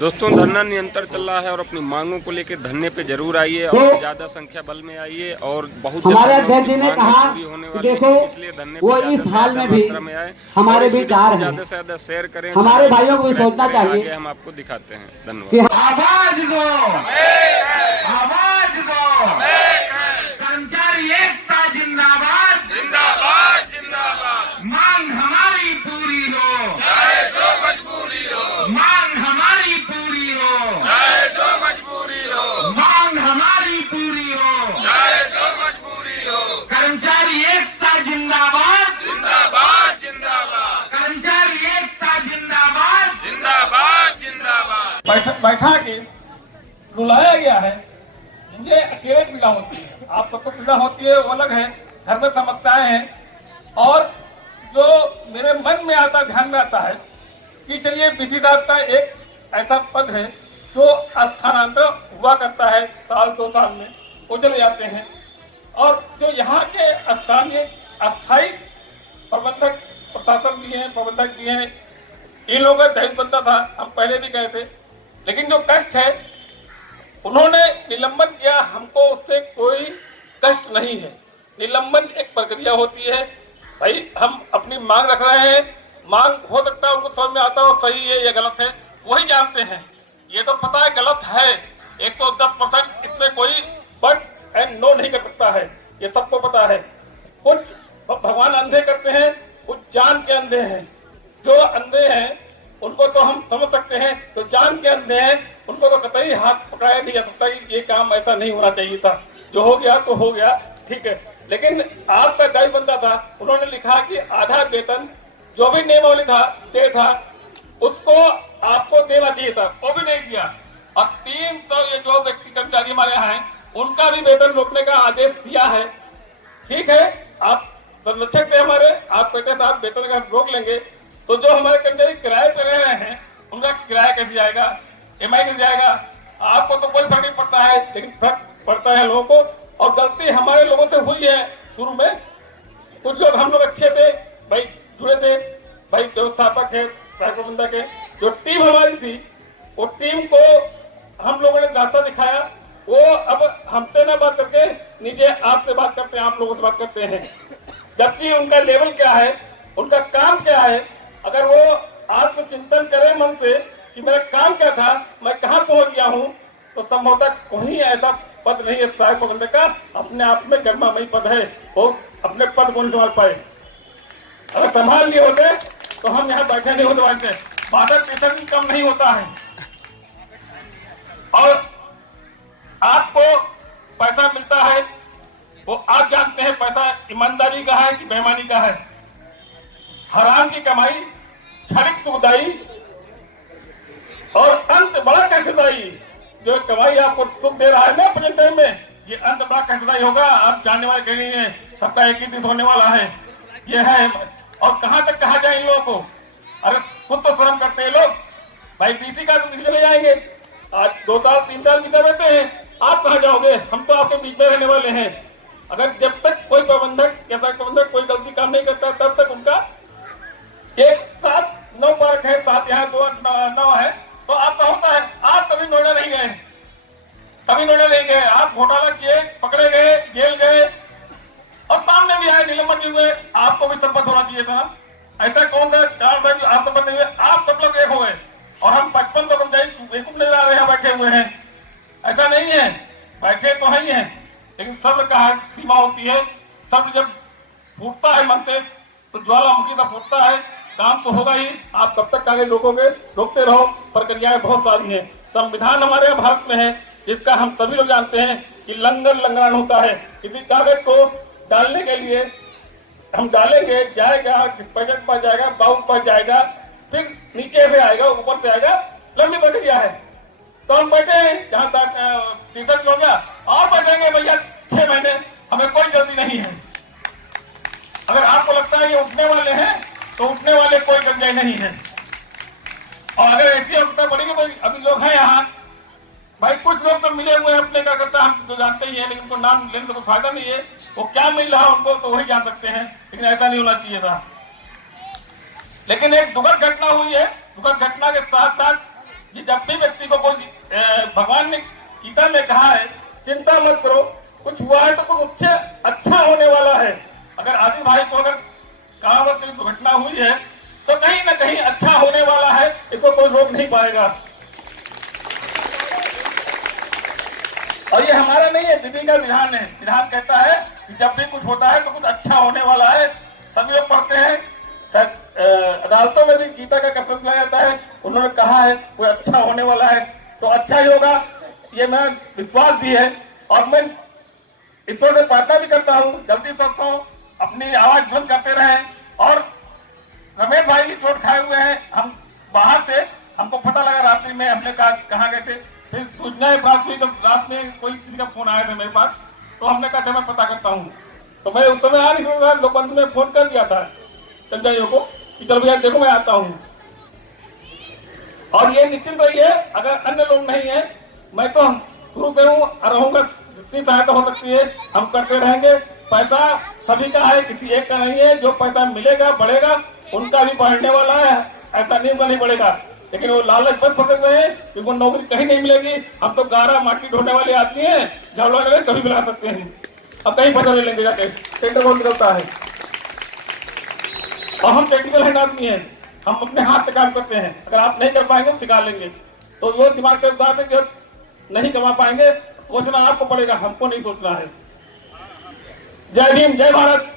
दोस्तों धरना निरंतर चल रहा है और अपनी मांगों को लेकर धरने पे जरूर आइए और ज्यादा संख्या बल में आइए और बहुत हमारे अध्यक्ष जी ने कहा कि देखो इसलिए धरने वो पे इस हाल में भी में आए, हमारे बीच आ रहे ज्यादा हैं। से ज्यादा शेयर करें, हमारे भाइयों को भी सोचना चाहिए। हम आपको दिखाते हैं। धन्यवाद। आवाज दो, आवाज दो, कर्मचारी एकता जिंदाबाद, जिंदाबाद, जिंदाबाद। मांग हमारी पूरी हो, चाहे जो मजबूरी हो। मांग हमारी पूरी हो, चाहे जो मजबूरी हो। मांग हमारी पूरी हो, चाहे जो मजबूरी हो। कर्मचारी एकता जिंदाबाद, जिंदाबाद, जिंदाबाद। कर्मचारी एकता जिंदाबाद, जिंदाबाद, जिंदाबाद। बैठा के रुलाया गया है। मुझे अकेले पीड़ा होती है, आप सबको पीड़ा होती है, वो अलग है, घर में समस्याएं हैं। और जो मेरे मन में आता, ध्यान में आता है कि चलिए बीसी साहब का एक ऐसा पद है जो स्थानांतरण हुआ करता है साल 2 साल में, वो चले जाते हैं। और जो यहाँ के स्थानीय अस्थायी प्रबंधक, प्रशासन भी हैं, प्रबंधक भी हैं, इन लोगों का दहेज बनता था, हम पहले भी कहे थे। लेकिन जो कष्ट है, उन्होंने निलंबन किया, हमको उससे कोई कष्ट नहीं है। निलंबन एक प्रक्रिया होती है भाई, हम अपनी मांग रख रहे हैं, मांग हो सकता है उनको समझ में आता हो सही है या गलत है, वही जानते हैं। ये तो पता है गलत है, 110% इसमें कोई बट एंड नो नहीं कर सकता है, ये सबको पता है। कुछ भगवान अंधे करते हैं, कुछ जान के अंधे हैं। जो अंधे हैं उनको तो हम समझ सकते हैं, जो जान के अंधे हैं उनको तो कतई हाथ पकड़ाया नहीं जा सकता कि ये काम ऐसा नहीं होना चाहिए था। जो हो गया तो हो गया, ठीक है। लेकिन आपका दाई बंदा था, उन्होंने लिखा कि आधा वेतन जो भी नियमावली था तय था उसको आपको देना चाहिए था, वो भी नहीं दिया। और 300 ये जो व्यक्ति कर्मचारी हमारे यहाँ हैं, उनका भी वेतन रोकने का आदेश दिया है। ठीक है, आप संरक्षक थे हमारे, आप कहते साहब वेतन का रोक लेंगे, तो जो हमारे कर्मचारी किराए पे रह रहे हैं उनका किराया कैसे जाएगा, एमआई कैसे जाएगा? आपको तो कोई फर्क नहीं पड़ता है, लेकिन फर्क पड़ता है लोगों को। और गलती हमारे लोगों से हुई है शुरू में। कुछ लोग, हम लोग अच्छे थे भाई, जुड़े थे भाई, व्यवस्थापक है, प्रबंधक है। जो टीम हमारी थी, वो टीम को हम लोगों ने रास्ता दिखाया। वो अब हमसे ना बात करके नीचे आपसे बात करते हैं, आप लोगों से बात करते हैं, जबकि उनका लेवल क्या है, उनका काम क्या है। अगर वो आत्मचिंतन करे मन से कि मेरा काम क्या था, मैं कहाँ पहुंच गया हूँ, तो संभवतः कोई ऐसा पद नहीं है सहायक प्रबंधक का, अपने आप में गरिमामयी पद है, वो अपने पद को नहीं संभाल पाए। अगर संभाल लिए होते तो हम यहाँ बैठे नहीं होते, बैठते 62% कम नहीं होता है। और आपको पैसा मिलता है, वो आप जानते हैं पैसा ईमानदारी का है कि बेईमानी का है। हराम की कमाई, क्षणिक सुखदाई और अंत बड़ा कष्टदायी। जो कमाई आपको सुख दे रहा है ना प्रेजेंट टाइम में, ये अंत बड़ा कष्टदायी होगा। आप जानने वाले कहीं नहीं है, सबका एक ही दिन होने वाला है, ये है। और कहां तक कहा जाए इन लोगों को? अरे खुद तो शर्म करते हैं लोग भाई, बीसी का तो बीसी ले जाएंगे, आज 2 साल 3 साल बीसी रहते हैं, आप कहाँ जाओगे? हम तो आपके बीच में रहने वाले हैं। अगर जब तक कोई प्रबंधक, कैसा प्रबंधक कोई गलती काम नहीं करता, तब तक उनका 1-7-9 पार्क है, 7 यहाँ 2-9 है, तो आपका होता है। आप कभी नोएडा नहीं गए, कभी नोएडा नहीं गए, आप घोटाला किए, पकड़े गए, जेल गए और सामने भी आए, निलंबन भी हुए। आपको भी संपत्ति होना चाहिए था ना। ऐसा कौन सा कारण था जो आप संपत्ति नहीं हुए? आप सब लोग एक हो गए और हम 55 तो कर्मचारी नजर आ रहे हैं, बैठे हुए हैं। ऐसा नहीं है, बैठे तो है ही है, लेकिन सब्र का सीमा होती है। सब्र जब फूटता है मन से तो ज्वालामुखी तो फूटता है, काम तो होगा ही। आप कब तक कागज रोकोगे? रोकते रहो, प्रक्रियाएं बहुत सारी हैं। संविधान हमारे भारत में है, जिसका हम सभी लोग जानते हैं कि लंगरान होता है। किसी कागज को डालने के लिए हम डालेंगे, जाएगा, डिस्पेचर के पास जाएगा, बाउंड पर जाएगा, फिर नीचे से आएगा, ऊपर से आएगा, लंबी प्रक्रिया है। तो हम बैठे हैं जहाँ तक 30 हो गया और बैठेंगे भैया 6 महीने, हमें कोई जल्दी नहीं है। अगर आपको लगता है ये उठने वाले हैं तो उठने वाले कोई गंजाई नहीं है। और अगर ऐसी अवस्था पड़ेगी तो अभी लोग हैं यहाँ भाई, कुछ लोग तो मिले हुए हैं अपने का करता, हम तो जानते ही हैं, लेकिन उनको नाम लेने से कोई फायदा नहीं है। वो क्या मिल रहा है उनको तो वही जान सकते हैं, लेकिन ऐसा नहीं होना चाहिए था। लेकिन एक दुखद घटना हुई है। दुखद घटना के साथ साथ कि जब भी व्यक्ति को कोई भगवान ने गीता में कहा है चिंता मत करो, कुछ हुआ है तो कुछ उससे अच्छा होने वाला है। अगर आदि भाई को अगर कहां कोई दुर्घटना हुई है तो कहीं ना कहीं अच्छा होने वाला है, इसको कोई रोक नहीं पाएगा। और ये हमारा नहीं है, विधि का विधान है। विधान कहता है कि जब भी कुछ होता है तो कुछ अच्छा होने वाला है। सभी लोग पढ़ते हैं, अदालतों में भी गीता का कसम दिया जाता है, उन्होंने कहा है कोई अच्छा होने वाला है तो अच्छा ही होगा, ये मेरा विश्वास भी है। और मैं ईश्वर से प्रार्थना भी करता हूँ जल्दी स्वस्थ हो, अपनी आवाज बंद करते रहें। और रमेश भाई भी चोट खाए हुए हैं, हम बाहर थे, हमको पता लगा रात्रि में, हमने कहाँ गए थे, फिर सूचनाएं प्राप्त हुई तो रात में कोई किसी का फोन आया था मेरे पास, तो हमने कहा मैं पता करता हूँ। तो मैं उस समय आ नहीं सकता, लोकबंधु में फोन कर दिया था संजय को कि चलो भैया देखो मैं आता हूँ। और ये निश्चित रहिए, अगर अन्य लोग नहीं है, मैं तो शुरू से हूँ और रहूंगा, जितनी सहायता हो सकती है हम करते रहेंगे। पैसा सभी का है, किसी एक का नहीं है। जो पैसा मिलेगा बढ़ेगा, उनका भी बढ़ने वाला है, ऐसा नहीं बढ़ेगा। लेकिन वो लालच बंद फंसे हुए हैं क्योंकि नौकरी कहीं नहीं मिलेगी। हम तो गारा माटी ढोने वाले आदमी हैं, झगड़ा लगे कभी बुला सकते हैं, अब कहीं पता नहीं लेंगे जाके, टेंडर बहुत निकलता है। और हम टेक्निकल हैंड आदमी हैं, हम अपने हाथ से काम करते हैं। अगर आप नहीं कर पाएंगे हम सिखा लेंगे। तो वो दिमाग के साथ में जब नहीं कमा पाएंगे, सोचना आपको पड़ेगा, हमको नहीं सोचना है। जय भीम, जय भारत।